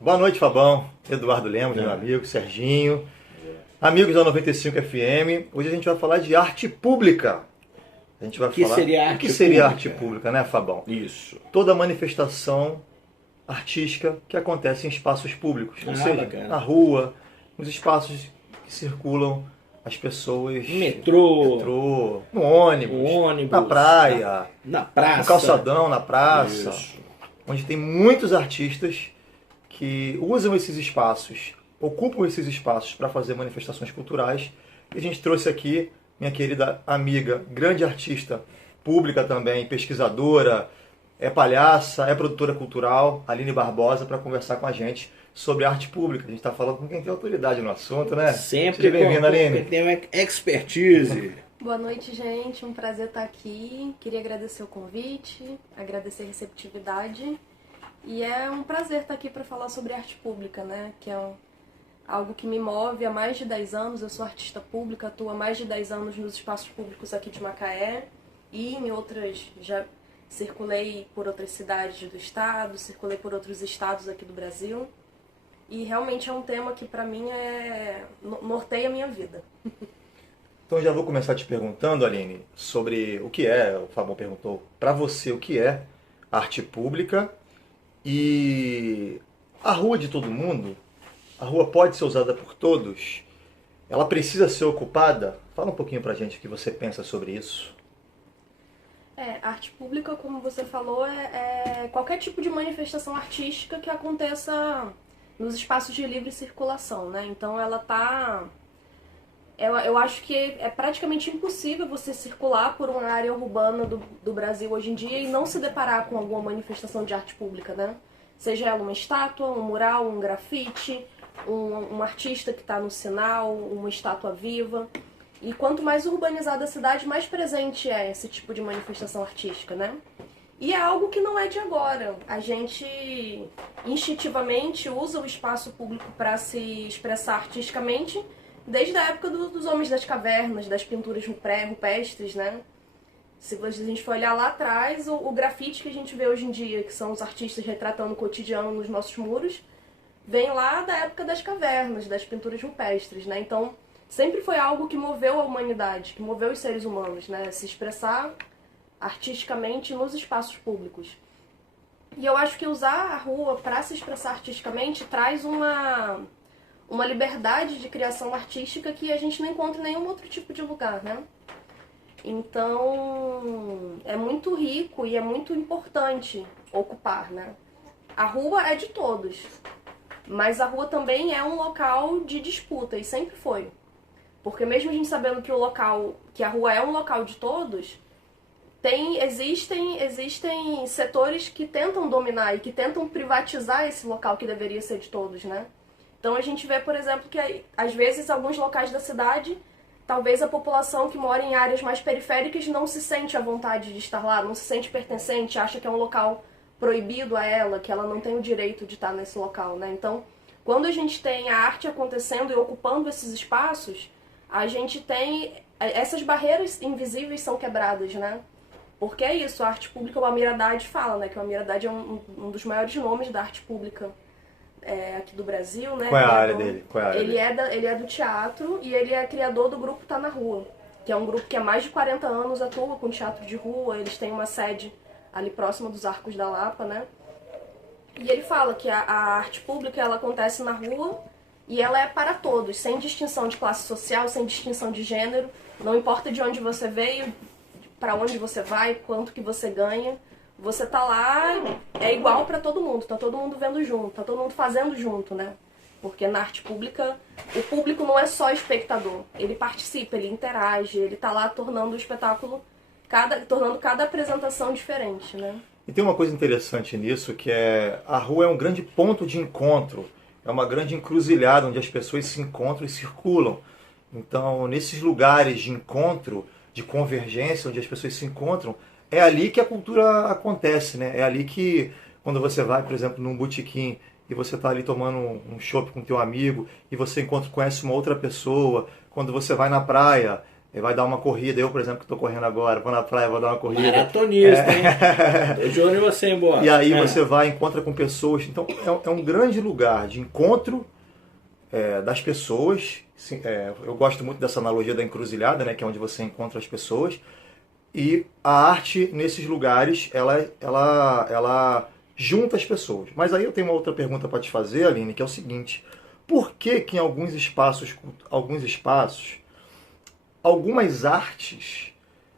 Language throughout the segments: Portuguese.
Boa noite, Fabão. Eduardo Lemos, meu amigo, Serginho. Amigos da 95 FM. Hoje a gente vai falar de arte pública. A gente vai falar Seria o que seria arte pública, né, Fabão? Isso. Toda manifestação artística que acontece em espaços públicos. Ou seja, bacana. na rua, nos espaços que circulam as pessoas. Metrô, no ônibus, na praia, na praça, no calçadão, na praça. Isso. Onde tem muitos artistas que usam esses espaços, ocupam esses espaços para fazer manifestações culturais. E a gente trouxe aqui minha querida amiga, grande artista pública também, pesquisadora, é palhaça, é produtora cultural, Aline Barbosa, para conversar com a gente sobre arte pública. A gente está falando com quem tem autoridade no assunto, né? Sempre Seja bem-vinda, Aline. Tem uma expertise. Boa noite, gente. Um prazer estar aqui. Queria agradecer o convite, agradecer a receptividade. E é um prazer estar aqui para falar sobre arte pública, né? Que é algo que me move há mais de 10 anos. Eu sou artista pública, atuo há mais de 10 anos nos espaços públicos aqui de Macaé. E em outras, já circulei por outras cidades do estado, circulei por outros estados aqui do Brasil. E realmente é um tema que para mim norteia a minha vida. Então já vou começar te perguntando, Aline, sobre o que é, o Fabão perguntou para você o que é arte pública e a rua de todo mundo, a rua pode ser usada por todos, ela precisa ser ocupada? Fala um pouquinho pra gente o que você pensa sobre isso. Arte pública, como você falou, é qualquer tipo de manifestação artística que aconteça nos espaços de livre circulação, né? Então ela tá... Eu acho que é praticamente impossível você circular por uma área urbana do Brasil hoje em dia e não se deparar com alguma manifestação de arte pública, né? Seja ela uma estátua, um mural, um grafite, um artista que está no sinal, uma estátua viva. E quanto mais urbanizada a cidade, mais presente é esse tipo de manifestação artística, né? E é algo que não é de agora. A gente instintivamente usa o espaço público para se expressar artisticamente desde a época dos homens das cavernas, das pinturas rupestres, né? Se a gente for olhar lá atrás, o grafite que a gente vê hoje em dia, que são os artistas retratando o cotidiano nos nossos muros, vem lá da época das cavernas, das pinturas rupestres, né? Então, sempre foi algo que moveu a humanidade, que moveu os seres humanos, né? Se expressar artisticamente nos espaços públicos. E eu acho que usar a rua para se expressar artisticamente traz uma liberdade de criação artística que a gente não encontra em nenhum outro tipo de lugar, né? Então, é muito rico e é muito importante ocupar, né? A rua é de todos, mas a rua também é um local de disputa, e sempre foi. Porque mesmo a gente sabendo que a rua é um local de todos, existem setores que tentam dominar e que tentam privatizar esse local que deveria ser de todos, né? Então a gente vê, por exemplo, que às vezes alguns locais da cidade, talvez a população que mora em áreas mais periféricas não se sente à vontade de estar lá, não se sente pertencente, acha que é um local proibido a ela, que ela não tem o direito de estar nesse local, né? Então, quando a gente tem a arte acontecendo e ocupando esses espaços, a gente tem... essas barreiras invisíveis são quebradas, né? Porque é isso, a arte pública, o Amir Haddad fala, né? Que o Amir Haddad é um dos maiores nomes da arte pública aqui do Brasil, né? Qual é a área dele? Ele é do teatro e ele é criador do grupo Tá Na Rua, que é um grupo que há mais de 40 anos atua com teatro de rua. Eles têm uma sede ali próxima dos Arcos da Lapa, né? E ele fala que a arte pública, ela acontece na rua e ela é para todos, sem distinção de classe social, sem distinção de gênero. Não importa de onde você veio, para onde você vai, quanto que você ganha. Você tá lá, é igual para todo mundo, tá todo mundo vendo junto, tá todo mundo fazendo junto, né? Porque na arte pública, o público não é só espectador, ele participa, ele interage, ele tá lá tornando o espetáculo, tornando cada apresentação diferente, né? E tem uma coisa interessante nisso, que a rua é um grande ponto de encontro, é uma grande encruzilhada onde as pessoas se encontram e circulam. Então, nesses lugares de encontro, de convergência, onde as pessoas se encontram, é ali que a cultura acontece, né? É ali que, quando você vai, por exemplo, num botequim e você está ali tomando um chopp com teu amigo e você conhece uma outra pessoa, quando você vai na praia vai dar uma corrida. Eu, por exemplo, que estou correndo agora, vou na praia, vou dar uma corrida. Maratonista, hein? Tô de olho em você, embora. E aí você vai, encontra com pessoas. Então é um grande lugar de encontro das pessoas. Eu gosto muito dessa analogia da encruzilhada, né, que é onde você encontra as pessoas. E a arte, nesses lugares, ela junta as pessoas. Mas aí eu tenho uma outra pergunta para te fazer, Aline, que é o seguinte. Por que que em algumas algumas artes,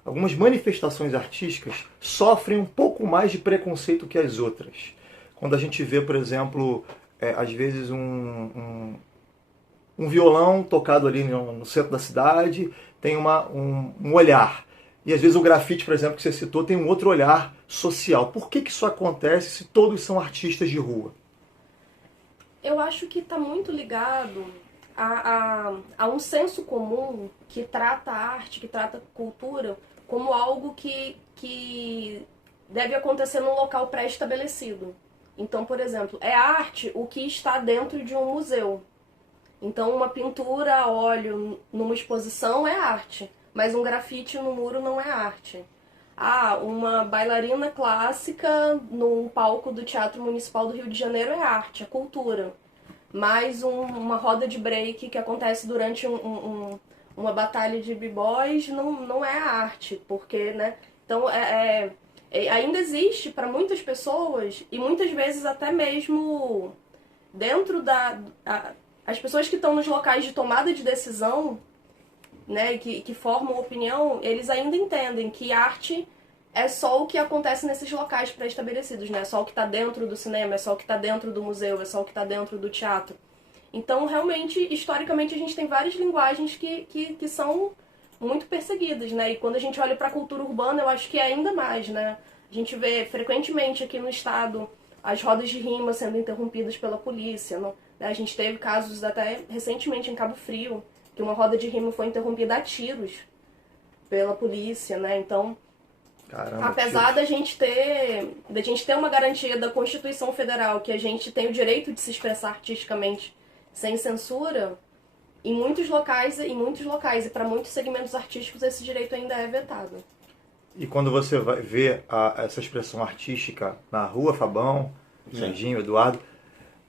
algumas manifestações artísticas sofrem um pouco mais de preconceito que as outras? Quando a gente vê, por exemplo, às vezes um violão tocado ali no centro da cidade, tem um olhar. E às vezes o grafite, por exemplo, que você citou, tem um outro olhar social. Por que que isso acontece se todos são artistas de rua? Eu acho que está muito ligado a um senso comum que trata a arte, que trata a cultura como algo que deve acontecer num local pré-estabelecido. Então, por exemplo, é arte o que está dentro de um museu. Então, uma pintura a óleo numa exposição é arte, mas um grafite no muro não é arte. Uma bailarina clássica num palco do Teatro Municipal do Rio de Janeiro é arte, é cultura. Mas uma roda de break que acontece durante uma batalha de b-boys não é arte, porque, né? Então, ainda existe para muitas pessoas, e muitas vezes até mesmo dentro as pessoas que estão nos locais de tomada de decisão, né, que formam opinião, eles ainda entendem que arte é só o que acontece nesses locais pré-estabelecidos, né? É só o que está dentro do cinema, é só o que está dentro do museu, é só o que está dentro do teatro. Então, realmente, historicamente, a gente tem várias linguagens que são muito perseguidas, né? E quando a gente olha para a cultura urbana, eu acho que é ainda mais, né? A gente vê frequentemente aqui no estado as rodas de rima sendo interrompidas pela polícia, né? A gente teve casos até recentemente em Cabo Frio, que uma roda de rima foi interrompida a tiros pela polícia, né? Então, caramba, apesar da gente ter uma garantia da Constituição Federal que a gente tem o direito de se expressar artisticamente sem censura, em muitos locais e para muitos segmentos artísticos esse direito ainda é vetado. E quando você vai ver essa expressão artística na rua, Fabão, Serginho, Eduardo,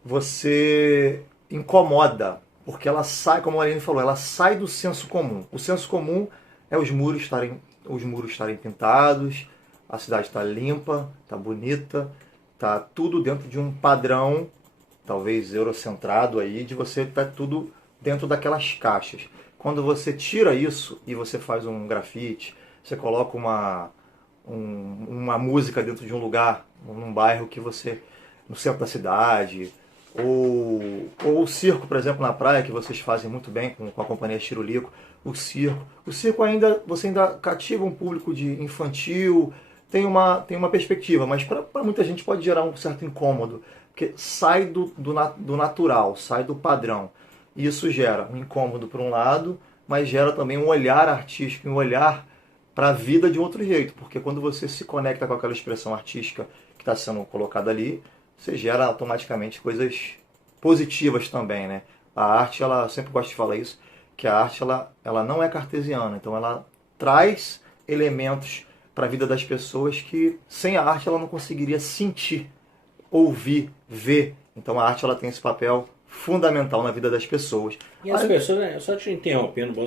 você incomoda, porque ela sai, como a Aline falou, ela sai do senso comum. O senso comum é os muros estarem pintados, a cidade está limpa, está bonita, está tudo dentro de um padrão, talvez eurocentrado aí, de você estar tudo dentro daquelas caixas. Quando você tira isso e você faz um grafite, você coloca uma música dentro de um lugar, num bairro que você, no centro da cidade, ou o circo, por exemplo, na praia, que vocês fazem muito bem com a companhia Tirolico, o circo você ainda cativa um público de infantil, tem uma perspectiva, mas para muita gente pode gerar um certo incômodo, porque sai do natural, sai do padrão. E isso gera um incômodo por um lado, mas gera também um olhar artístico, um olhar para a vida de outro jeito, porque quando você se conecta com aquela expressão artística que está sendo colocada ali, você gera automaticamente coisas positivas também, né? A arte, eu sempre gosto de falar isso, que a arte ela não é cartesiana, então ela traz elementos para a vida das pessoas que sem a arte ela não conseguiria sentir, ouvir, ver. Então a arte ela tem esse papel fundamental na vida das pessoas. E as pessoas, né, só te interrompendo,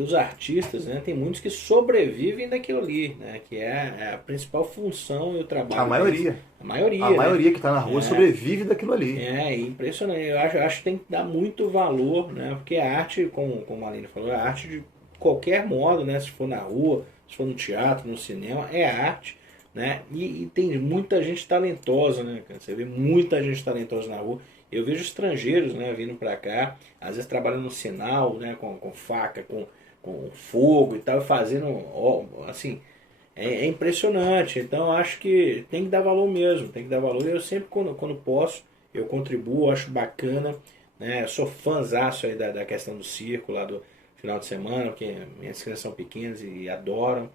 os artistas, né, tem muitos que sobrevivem daquilo ali, né, que é a principal função e o trabalho. A maioria. Deles. A maioria. A maioria que está na rua sobrevive daquilo ali. É impressionante. Eu acho que tem que dar muito valor, né, porque a arte, como a Aline falou, a arte de qualquer modo, né, se for na rua, se for no teatro, no cinema, é arte. Né? E tem muita gente talentosa, né? Você vê muita gente talentosa na rua. Eu vejo estrangeiros, né, vindo pra cá, às vezes trabalhando no sinal, né, com faca, com fogo e tal, fazendo, assim, é impressionante. Então acho que tem que dar valor mesmo, tem que dar valor. Eu sempre, quando posso, eu contribuo, acho bacana, né? Sou fãzaço aí da questão do circo lá do final de semana, porque minhas crianças são pequenas e adoram.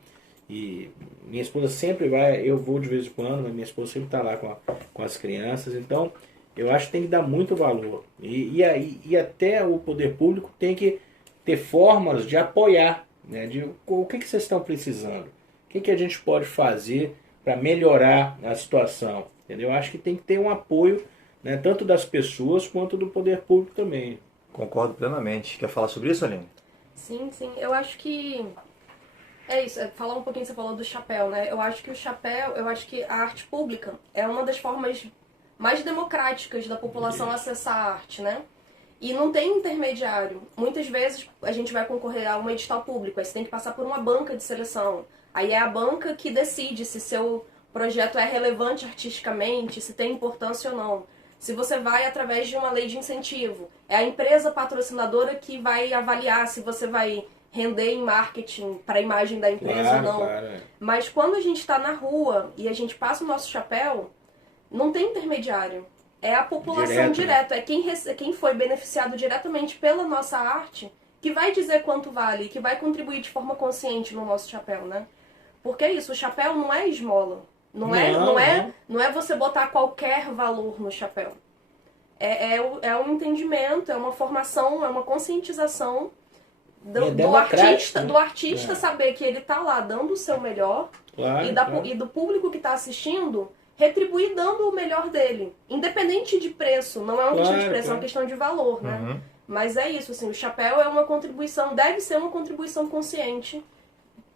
E minha esposa sempre vai, eu vou de vez em quando, mas minha esposa sempre está lá com as crianças. Então, eu acho que tem que dar muito valor. E até o poder público tem que ter formas de apoiar, né, de o que vocês estão precisando, o que a gente pode fazer para melhorar a situação, entendeu? Eu acho que tem que ter um apoio, né, tanto das pessoas quanto do poder público também. Concordo plenamente. Quer falar sobre isso, Aline? Sim, sim. Eu acho que é isso. Falar um pouquinho, você falou do chapéu, né? Eu acho que o chapéu, eu acho que a arte pública é uma das formas mais democráticas da população acessar a arte, né? E não tem intermediário. Muitas vezes a gente vai concorrer a um edital público, aí você tem que passar por uma banca de seleção. Aí é a banca que decide se seu projeto é relevante artisticamente, se tem importância ou não. Se você vai através de uma lei de incentivo, é a empresa patrocinadora que vai avaliar se você vai render em marketing para a imagem da empresa ou não. Claro. Mas quando a gente está na rua e a gente passa o nosso chapéu, não tem intermediário. É a população Direto, né? direta, é quem foi beneficiado diretamente pela nossa arte que vai dizer quanto vale, que vai contribuir de forma consciente no nosso chapéu, né? Porque é isso, o chapéu não é esmola. Não é você botar qualquer valor no chapéu. É um entendimento, é uma formação, é uma conscientização do artista saber que ele está lá dando o seu melhor e do público que está assistindo retribuir dando o melhor dele. Independente de preço, não é uma questão de preço, é uma questão de valor, né? Uhum. Mas é isso, assim, o chapéu é uma contribuição, deve ser uma contribuição consciente,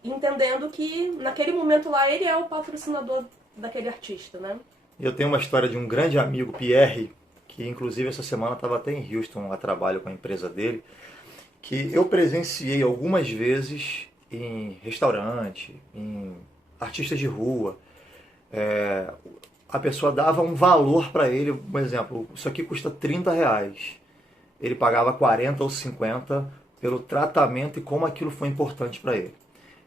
entendendo que naquele momento lá ele é o patrocinador daquele artista, né? Eu tenho uma história de um grande amigo, Pierre, que inclusive essa semana estava até em Houston a trabalho com a empresa dele, que eu presenciei algumas vezes em restaurante, em artistas de rua. A pessoa dava um valor para ele, por exemplo, isso aqui custa R$30. Ele pagava 40 ou 50 pelo tratamento e como aquilo foi importante para ele.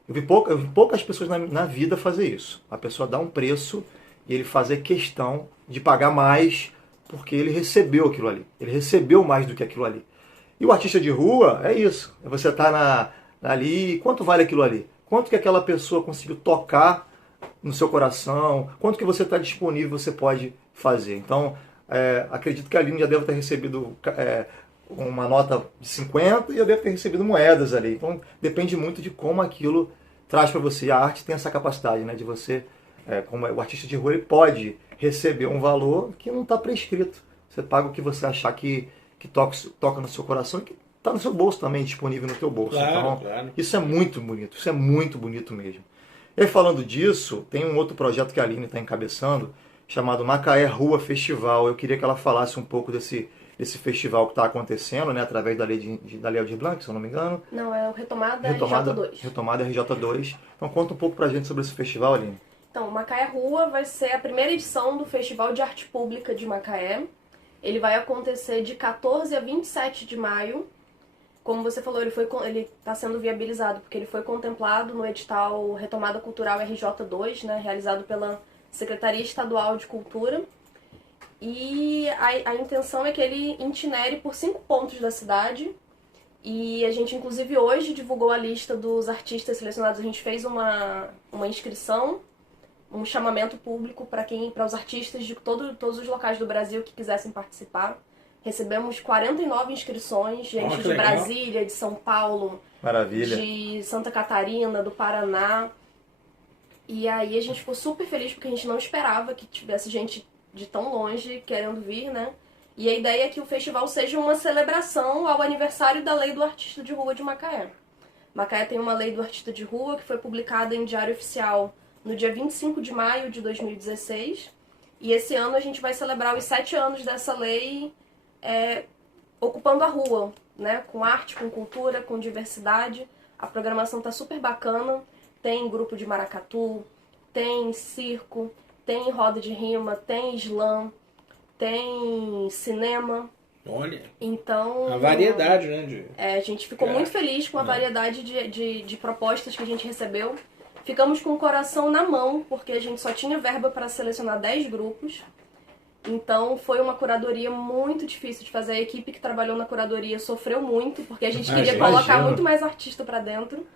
Eu vi poucas pessoas na vida fazer isso. A pessoa dá um preço e ele fazer questão de pagar mais porque ele recebeu aquilo ali. Ele recebeu mais do que aquilo ali. E o artista de rua é isso. Você está ali, quanto vale aquilo ali? Quanto que aquela pessoa conseguiu tocar no seu coração? Quanto que você está disponível, você pode fazer? Então, acredito que a Aline já deve ter recebido uma nota de 50 e eu devo ter recebido moedas ali. Então, depende muito de como aquilo traz para você. A arte tem essa capacidade, né, de você, como o artista de rua, ele pode receber um valor que não está prescrito. Você paga o que você achar que toca no seu coração e que está no seu bolso também, disponível no teu bolso. Então, isso é muito bonito. Isso é muito bonito mesmo. E aí, falando disso, tem um outro projeto que a Aline está encabeçando, chamado Macaé Rua Festival. Eu queria que ela falasse um pouco desse festival que está acontecendo, né, através da lei da Lei Aldir Blanc, se eu não me engano. Não, é o Retomada RJ2. Retomada RJ2. Então conta um pouco pra gente sobre esse festival, Aline. Então, Macaé Rua vai ser a primeira edição do Festival de Arte Pública de Macaé. Ele vai acontecer de 14 a 27 de maio. Como você falou, ele está sendo viabilizado porque ele foi contemplado no edital Retomada Cultural RJ2, né, realizado pela Secretaria Estadual de Cultura. E a intenção é que ele itinere por 5 pontos da cidade. E a gente, inclusive, hoje divulgou a lista dos artistas selecionados. A gente fez uma inscrição, um chamamento público para os artistas de todos os locais do Brasil que quisessem participar. Recebemos 49 inscrições, gente de Brasília, de São Paulo, maravilha, de Santa Catarina, do Paraná. E aí a gente ficou super feliz porque a gente não esperava que tivesse gente de tão longe querendo vir, né? E a ideia é que o festival seja uma celebração ao aniversário da Lei do Artista de Rua de Macaé. Macaé tem uma Lei do Artista de Rua que foi publicada em Diário Oficial no dia 25 de maio de 2016. E esse ano a gente vai celebrar os 7 anos dessa lei ocupando a rua, né? Com arte, com cultura, com diversidade. A programação tá super bacana. Tem grupo de maracatu, tem circo, tem roda de rima, tem slam, tem cinema. Olha, então, uma variedade, né? A gente ficou muito feliz com a variedade de propostas que a gente recebeu. Ficamos com o coração na mão, porque a gente só tinha verba para selecionar 10 grupos. Então foi uma curadoria muito difícil de fazer. A equipe que trabalhou na curadoria sofreu muito, porque a gente queria colocar muito mais artista para dentro.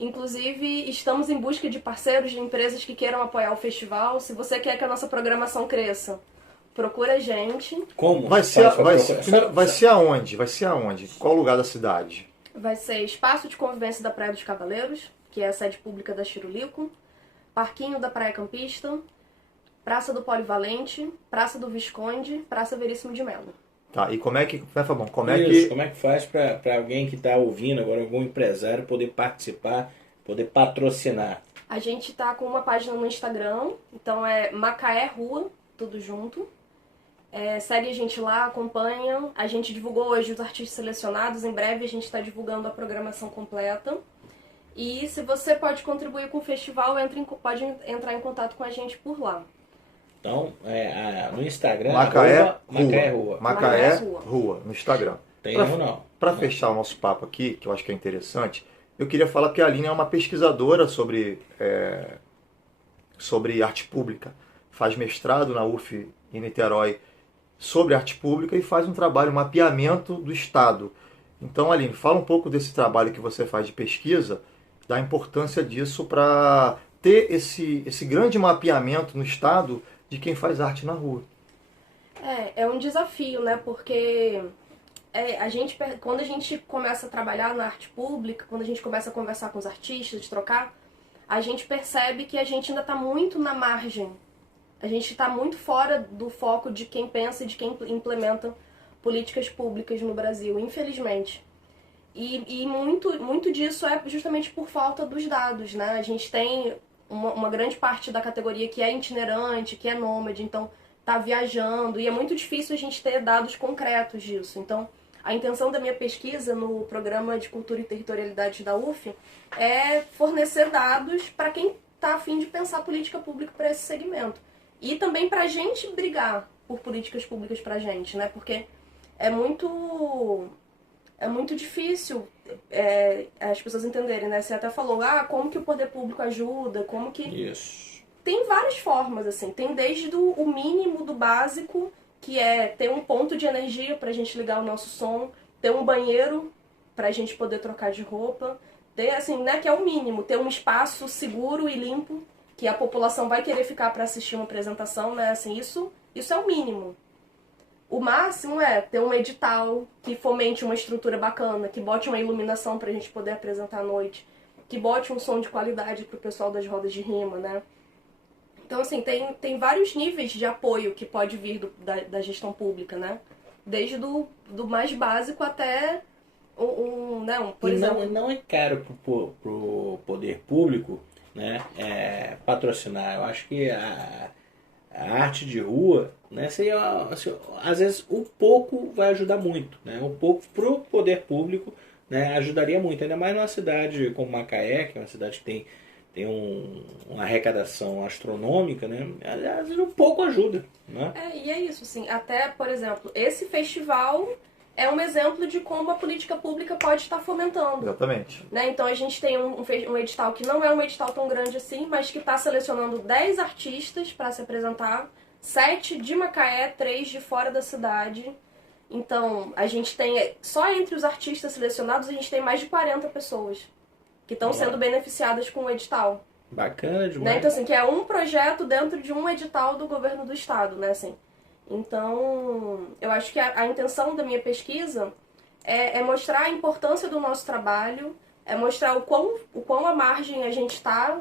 Inclusive, estamos em busca de parceiros, de empresas que queiram apoiar o festival. Se você quer que a nossa programação cresça, procura a gente. Como? Vai ser aonde? Vai ser aonde? Qual lugar da cidade? Vai ser Espaço de Convivência da Praia dos Cavaleiros, que é a sede pública da Chirulico, Parquinho da Praia Campista, Praça do Polivalente, Praça do Visconde, Praça Veríssimo de Melo. Tá, e como é que, Fabão, Como é que faz para alguém que está ouvindo agora, algum empresário, poder participar, poder patrocinar? A gente tá com uma página no Instagram, então é Macaé Rua, tudo junto. Segue a gente lá, acompanha. A gente divulgou hoje os artistas selecionados, em breve a gente está divulgando a programação completa. E se você pode contribuir com o festival, pode entrar em contato com a gente por lá. Então, no Instagram, Macaé Rua. Macaé Rua, no Instagram. Tem erro não. Para fechar o nosso papo aqui, que eu acho que é interessante, eu queria falar que a Aline é uma pesquisadora sobre arte pública. Faz mestrado na UF em Niterói sobre arte pública e faz um trabalho, um mapeamento do Estado. Então, Aline, fala um pouco desse trabalho que você faz de pesquisa, da importância disso para ter esse grande mapeamento no Estado de quem faz arte na rua. É um desafio, né? Porque quando a gente começa a trabalhar na arte pública, quando a gente começa a conversar com os artistas, trocar, a gente percebe que a gente ainda está muito na margem. A gente está muito fora do foco de quem pensa e de quem implementa políticas públicas no Brasil, infelizmente. E muito disso é justamente por falta dos dados, né? A gente tem uma grande parte da categoria que é itinerante, que é nômade, então tá viajando, e é muito difícil a gente ter dados concretos disso. Então, a intenção da minha pesquisa no Programa de Cultura e Territorialidade da UF é fornecer dados para quem está a fim de pensar política pública para esse segmento. E também para a gente brigar por políticas públicas para a gente, né? Porque é muito difícil as pessoas entenderem, né? Você até falou, como que o poder público ajuda, como que... Isso. Tem várias formas, assim. Tem desde o mínimo do básico, que é ter um ponto de energia pra gente ligar o nosso som, ter um banheiro pra gente poder trocar de roupa, ter, assim, né, que é o mínimo, ter um espaço seguro e limpo, que a população vai querer ficar pra assistir uma apresentação, né? Assim, isso é o mínimo. O máximo é ter um edital que fomente uma estrutura bacana, que bote uma iluminação pra gente poder apresentar à noite, que bote um som de qualidade pro pessoal das rodas de rima, né? Então, assim, tem vários níveis de apoio que pode vir da gestão pública, né? Desde do mais básico até por exemplo... Não é caro pro poder público, né, patrocinar. Eu acho que a arte de rua, né, seria, assim, às vezes o pouco vai ajudar muito, né? O pouco pro poder público, né, ajudaria muito, ainda mais numa cidade como Macaé, que é uma cidade que tem uma arrecadação astronômica, né? Às vezes um pouco ajuda, né? E é isso, assim, até, por exemplo, esse festival é um exemplo de como a política pública pode estar fomentando. Exatamente. Né? Então a gente tem um edital que não é um edital tão grande assim, mas que está selecionando 10 artistas para se apresentar, 7 de Macaé, 3 de fora da cidade. Então a gente tem, só entre os artistas selecionados, a gente tem mais de 40 pessoas que estão sendo beneficiadas com o edital. Bacana demais. Né? Então assim, que é um projeto dentro de um edital do governo do estado, né, assim. Então, eu acho que a intenção da minha pesquisa é mostrar a importância do nosso trabalho, é mostrar o quão à margem a gente está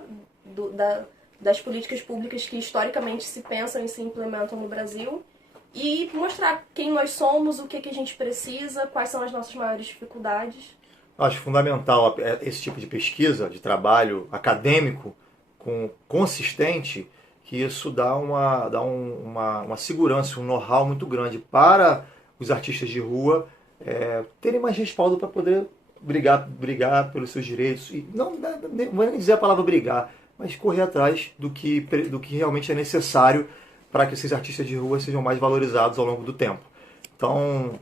das políticas públicas que historicamente se pensam e se implementam no Brasil, e mostrar quem nós somos, o que a gente precisa, quais são as nossas maiores dificuldades. Eu acho fundamental esse tipo de pesquisa, de trabalho acadêmico, consistente, que isso dá uma segurança, um know-how muito grande para os artistas de rua terem mais respaldo para poder brigar pelos seus direitos. E não vou nem dizer a palavra brigar, mas correr atrás do que realmente é necessário para que esses artistas de rua sejam mais valorizados ao longo do tempo. Então,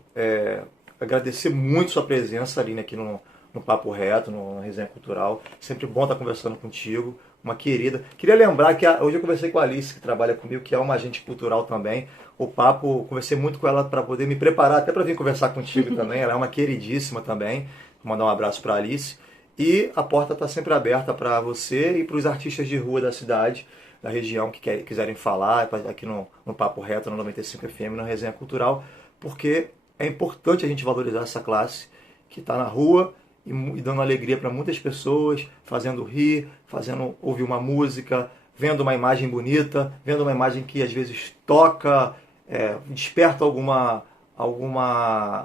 agradecer muito sua presença, Aline, aqui no Papo Reto, no Resenha Cultural. Sempre bom estar conversando contigo. Uma querida. Queria lembrar que hoje eu conversei com a Alice, que trabalha comigo, que é uma agente cultural também. O papo, conversei muito com ela para poder me preparar, até para vir conversar contigo também. Ela é uma queridíssima também. Vou mandar um abraço para a Alice. E a porta está sempre aberta para você e para os artistas de rua da cidade, da região, que quiserem falar aqui no Papo Reto, no 95 FM, na Resenha Cultural, porque é importante a gente valorizar essa classe que está na rua e dando alegria para muitas pessoas, fazendo rir, fazendo ouvir uma música, vendo uma imagem bonita, vendo uma imagem que às vezes toca, desperta alguma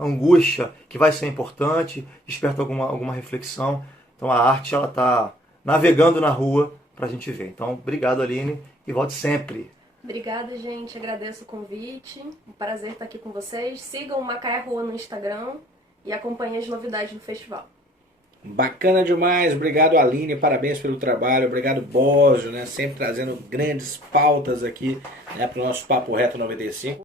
angústia que vai ser importante, desperta alguma reflexão. Então a arte ela está navegando na rua para a gente ver. Então, obrigado, Aline, e volte sempre. Obrigada, gente. Agradeço o convite. Um prazer estar aqui com vocês. Sigam o Macaé Rua no Instagram e acompanhem as novidades do festival. Bacana demais. Obrigado, Aline. Parabéns pelo trabalho. Obrigado, Bósio, né? Sempre trazendo grandes pautas aqui, né, para o nosso Papo Reto 95.